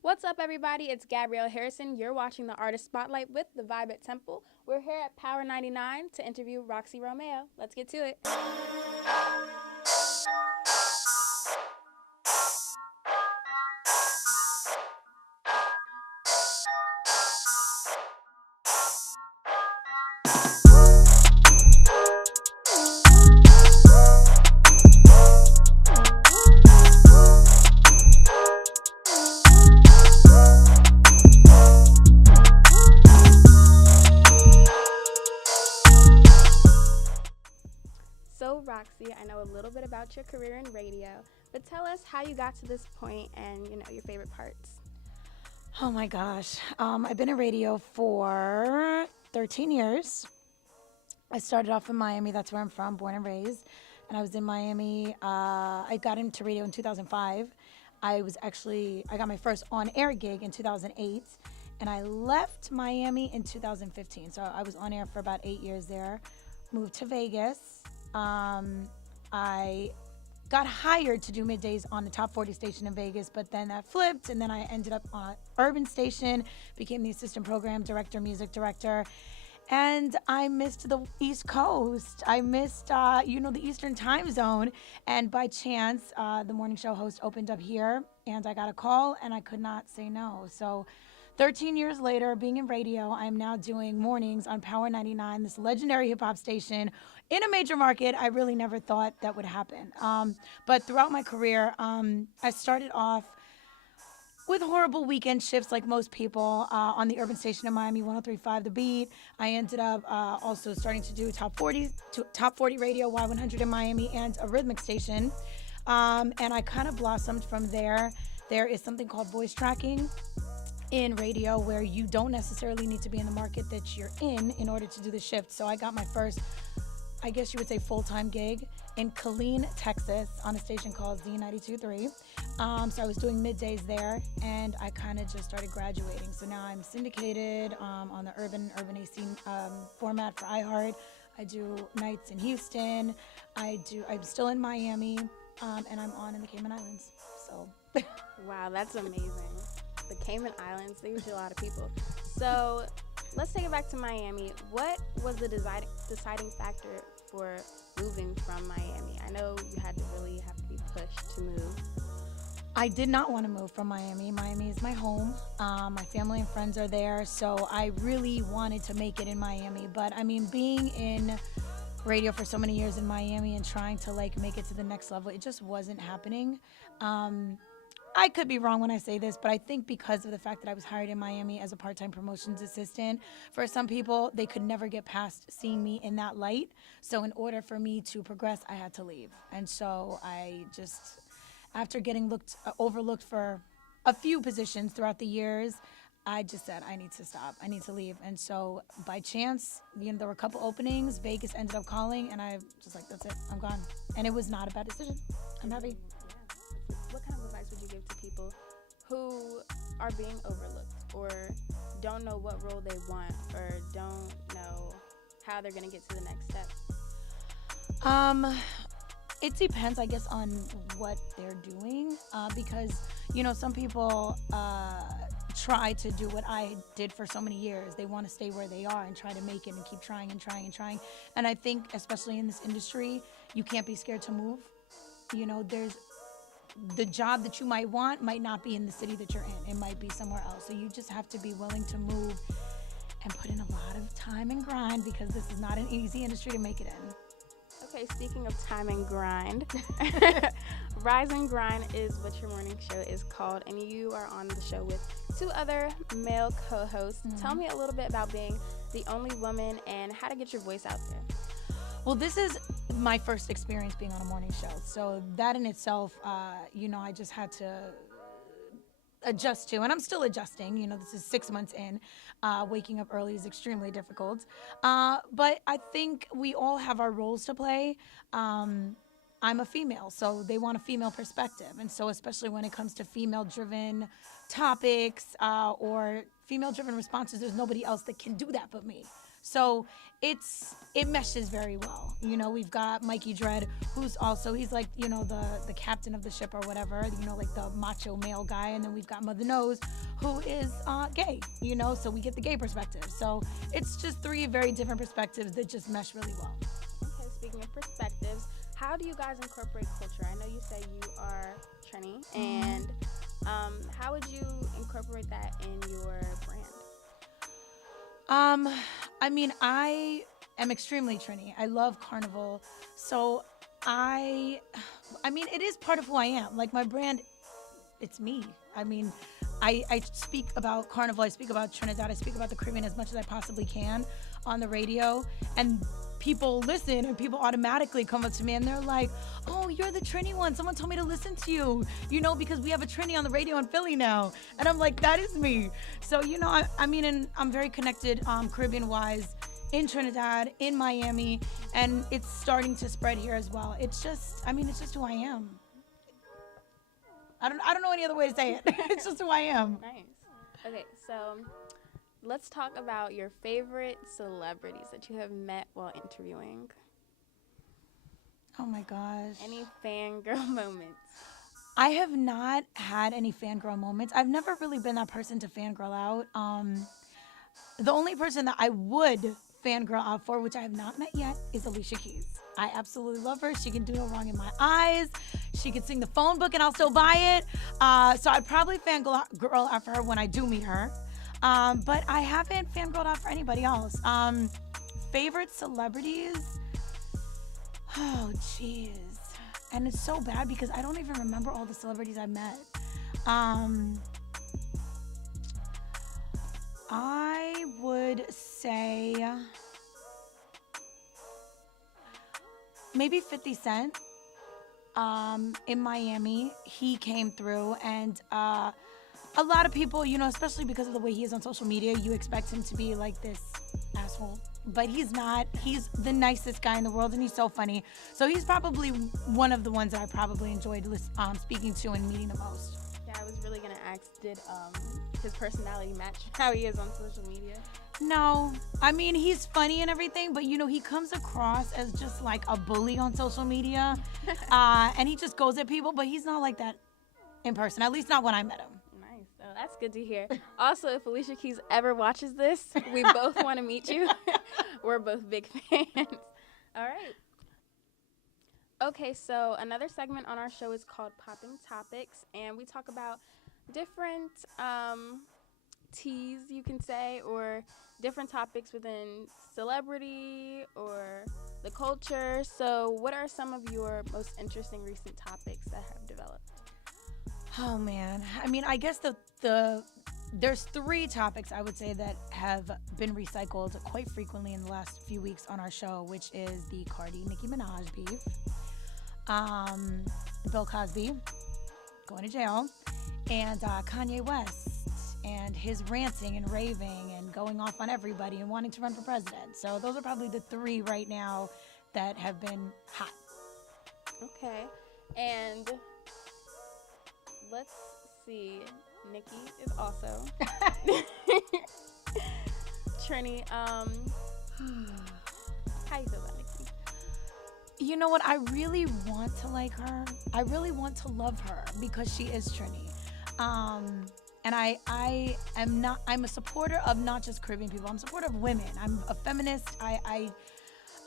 What's up, everybody? It's Gabrielle Harrison. You're watching the Artist Spotlight with The Vibe at Temple. We're here at Power 99 to interview Roxy Romeo. Let's get to it. So, Roxy, I know a little bit about your career in radio, but tell us how you got to this point and, your favorite parts. Oh my gosh. I've been in radio for 13 years. I started off in Miami. That's where I'm from, born and raised. And I was in Miami. I got into radio in 2005. I got my first on air gig in 2008. And I left Miami in 2015. So I was on air for about 8 years there. Moved to Vegas. I got hired to do middays on the top 40 station in Vegas, but then that flipped, and then I ended up on urban station, became the assistant program director, music director, and I missed the East Coast. I missed, the Eastern time zone, and by chance, the morning show host opened up here, and I got a call, and I could not say no. So 13 years later, being in radio, I'm now doing mornings on Power 99, this legendary hip hop station in a major market. I really never thought that would happen. But throughout my career, I started off with horrible weekend shifts like most people on the urban station in Miami, 103.5 The Beat. I ended up also starting to do top 40 radio, Y100 in Miami, and a rhythmic station. And I kind of blossomed from there. There is something called voice tracking in radio where you don't necessarily need to be in the market that you're in order to do the shift. So I got my first, I guess you would say, full-time gig in Killeen, Texas on a station called Z92.3. So I was doing middays there, and I kind of just started graduating. So now I'm syndicated on the urban AC format for iHeart. I do nights in Houston. I'm still in Miami, and I'm on in the Cayman Islands. So Wow, that's amazing. The Cayman Islands, they reach a lot of people. So let's take it back to Miami. What was the deciding factor for moving from Miami? I know you had to really have to be pushed to move. I did not want to move from Miami. Miami is my home. My family and friends are there, so I really wanted to make it in Miami. But I mean, being in radio for so many years in Miami and trying to make it to the next level, it just wasn't happening. I could be wrong when I say this, but I think because of the fact that I was hired in Miami as a part-time promotions assistant, for some people, they could never get past seeing me in that light. So in order for me to progress, I had to leave. And so I just, after getting overlooked for a few positions throughout the years, I just said, I need to stop. I need to leave. And so by chance, there were a couple openings. Vegas ended up calling, and I just that's it. I'm gone. And it was not a bad decision. I'm happy. What kind of advice would you give to people who are being overlooked or don't know what role they want or don't know how they're going to get to the next step? It depends, I guess, on what they're doing because, some people try to do what I did for so many years. They want to stay where they are and try to make it and keep trying and trying and trying. And I think, especially in this industry, you can't be scared to move. There's the job that you might want might not be in the city that you're in. It might be somewhere else. So you just have to be willing to move and put in a lot of time and grind because this is not an easy industry to make it in. Okay, speaking of time and grind, Rise and Grind is what your morning show is called, and you are on the show with two other male co-hosts. Mm-hmm. Tell me a little bit about being the only woman and how to get your voice out there. Well, this is my first experience being on a morning show. So that in itself, I just had to adjust to, and I'm still adjusting. This is 6 months in. Waking up early is extremely difficult. But I think we all have our roles to play. I'm a female, so they want a female perspective. And so especially when it comes to female-driven topics or female-driven responses, there's nobody else that can do that but me. So it meshes very well. You know, we've got Mikey Dread, who's also, he's like, you know, the captain of the ship or whatever, you know, like the macho male guy. And then we've got Mother Nose, who is gay, you know, so we get the gay perspective. So it's just three very different perspectives that just mesh really well. Okay, speaking of perspectives, how do you guys incorporate culture? I know you say you are Trini, and how would you incorporate that in your brand? I mean, I am extremely Trini. I love carnival. So I mean, it is part of who I am. Like my brand, it's me. I mean, I speak about carnival. I speak about Trinidad. I speak about the Caribbean as much as I possibly can on the radio. And people listen and people automatically come up to me and they're like, oh, you're the Trini one. Someone told me to listen to you, you know, because we have a Trini on the radio in Philly now. And I'm like, that is me. So, you know, I mean, and I'm very connected Caribbean-wise in Trinidad, in Miami, and it's starting to spread here as well. It's just, I mean, it's just who I am. I don't know any other way to say it. It's just who I am. Nice. Okay, so let's talk about your favorite celebrities that you have met while interviewing. Oh my gosh. Any fangirl moments? I have not had any fangirl moments. I've never really been that person to fangirl out. The only person that I would fangirl out for, which I have not met yet, is Alicia Keys. I absolutely love her. She can do no wrong in my eyes. She can sing the phone book and I'll still buy it. So I'd probably fangirl out for her when I do meet her. But I haven't fangirled out for anybody else. Favorite celebrities? Oh, jeez. And it's so bad because I don't even remember all the celebrities I met. I would say maybe 50 Cent. In Miami, he came through, and a lot of people, you know, especially because of the way he is on social media, you expect him to be like this asshole. But he's not. He's the nicest guy in the world, and he's so funny. So he's probably one of the ones that I probably enjoyed speaking to and meeting the most. Yeah, I was really going to ask, did his personality match how he is on social media? No. I mean, he's funny and everything, but, you know, he comes across as just like a bully on social media. And he just goes at people, but he's not like that in person, at least not when I met him. Nice. Oh, that's good to hear. Also, if Alicia Keys ever watches this, we both want to meet you. We're both big fans. All right. Okay, so another segment on our show is called Popping Topics, and we talk about different teas, you can say, or different topics within celebrity or the culture. So what are some of your most interesting recent topics that have developed? Oh, man. I mean, I guess there's three topics I would say that have been recycled quite frequently in the last few weeks on our show, which is the Cardi-Nicki Minaj beef, Bill Cosby going to jail, and Kanye West and his ranting and raving and going off on everybody and wanting to run for president. So those are probably the three right now that have been hot. Okay. And let's see. Nikki is also Trini. How you feel about Nikki? You know what? I really want to like her. I really want to love her because she is Trini. And I'm a supporter of not just Caribbean people. I'm a supporter of women. I'm a feminist. I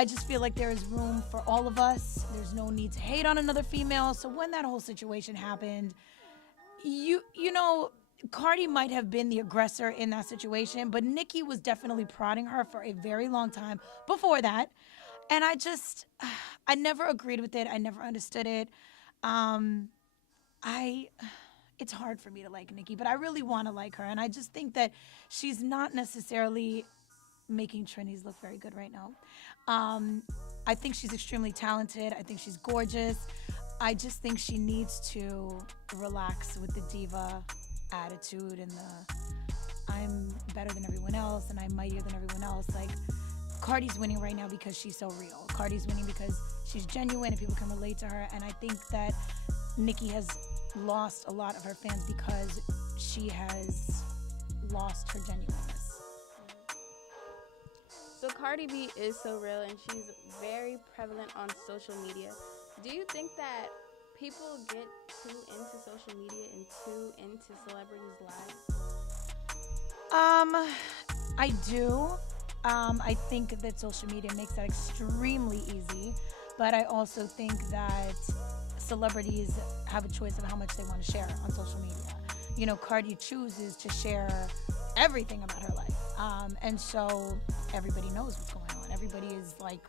just feel like there is room for all of us. There's no need to hate on another female. So when that whole situation happened, you know, Cardi might have been the aggressor in that situation, but Nikki was definitely prodding her for a very long time before that. And I never agreed with it. I never understood it. It's hard for me to like Nikki, but I really want to like her. And I just think that she's not necessarily making Trini's look very good right now. I think she's extremely talented. I think she's gorgeous. I just think she needs to relax with the diva attitude and the I'm better than everyone else and I'm mightier than everyone else. Like, Cardi's winning right now because she's so real. Cardi's winning because she's genuine and people can relate to her. And I think that Nikki has lost a lot of her fans because she has lost her genuineness. So Cardi B is so real, and she's very prevalent on social media. Do you think that people get too into social media and too into celebrities' lives? I do. I think that social media makes that extremely easy, but I also think that celebrities have a choice of how much they want to share on social media. You know, Cardi chooses to share everything about her life, and so everybody knows what's going on. Everybody is like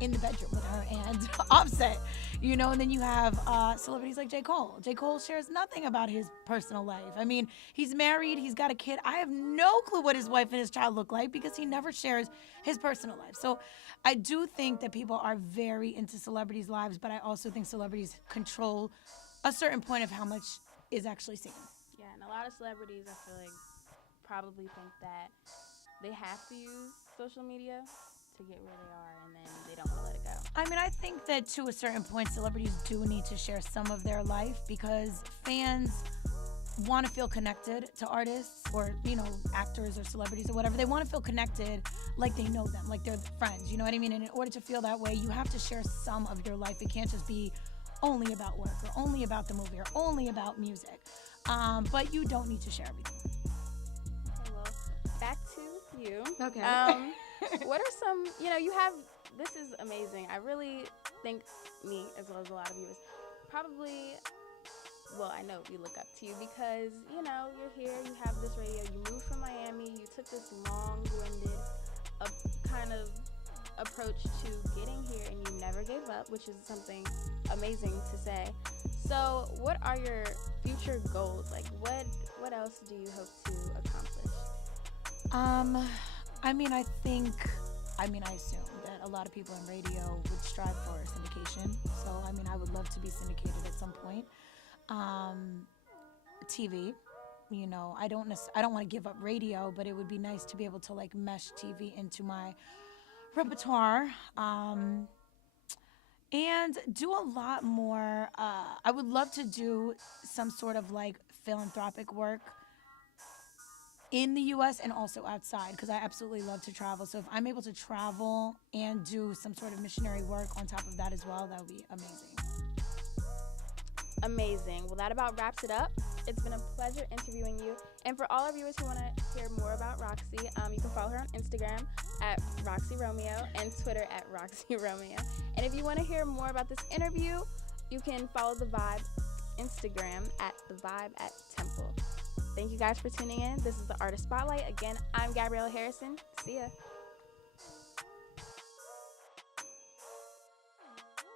in the bedroom with her and Offset, you know. And then you have celebrities like J. Cole. J. Cole shares nothing about his personal life. I mean, he's married, he's got a kid. I have no clue what his wife and his child look like because he never shares his personal life. So I do think that people are very into celebrities' lives, but I also think celebrities control a certain point of how much is actually seen. Yeah, and a lot of celebrities, I feel like, probably think that they have to use social media to get where they are, and then they don't want to let it go. I mean, I think that to a certain point, celebrities do need to share some of their life because fans want to feel connected to artists or, you know, actors or celebrities or whatever. They want to feel connected like they know them, like they're friends, you know what I mean? And in order to feel that way, you have to share some of your life. It can't just be only about work or only about the movie or only about music. But you don't need to share everything. Okay, well, back to you. Okay. What are some, you know, this is amazing. I really think me, as well as a lot of viewers, probably, well, I know we look up to you because, you know, you're here, you have this radio, you moved from Miami, you took this long-winded kind of approach to getting here, and you never gave up, which is something amazing to say. So what are your future goals? Like, what else do you hope to accomplish? I assume that a lot of people in radio would strive for syndication. So, I would love to be syndicated at some point. TV, you know, I don't want to give up radio, but it would be nice to be able to like mesh TV into my repertoire. And do a lot more. I would love to do some sort of like philanthropic work in the U.S. and also outside because I absolutely love to travel. So if I'm able to travel and do some sort of missionary work on top of that as well, that would be amazing. Amazing. Well, that about wraps it up. It's been a pleasure interviewing you. And for all our viewers who want to hear more about Roxy, you can follow her on Instagram at Roxy Romeo and Twitter at Roxy Romeo. And if you want to hear more about this interview, you can follow The Vibe Instagram at The Vibe at Temple. Thank you guys for tuning in. This is the Artist Spotlight. Again, I'm Gabrielle Harrison. See ya.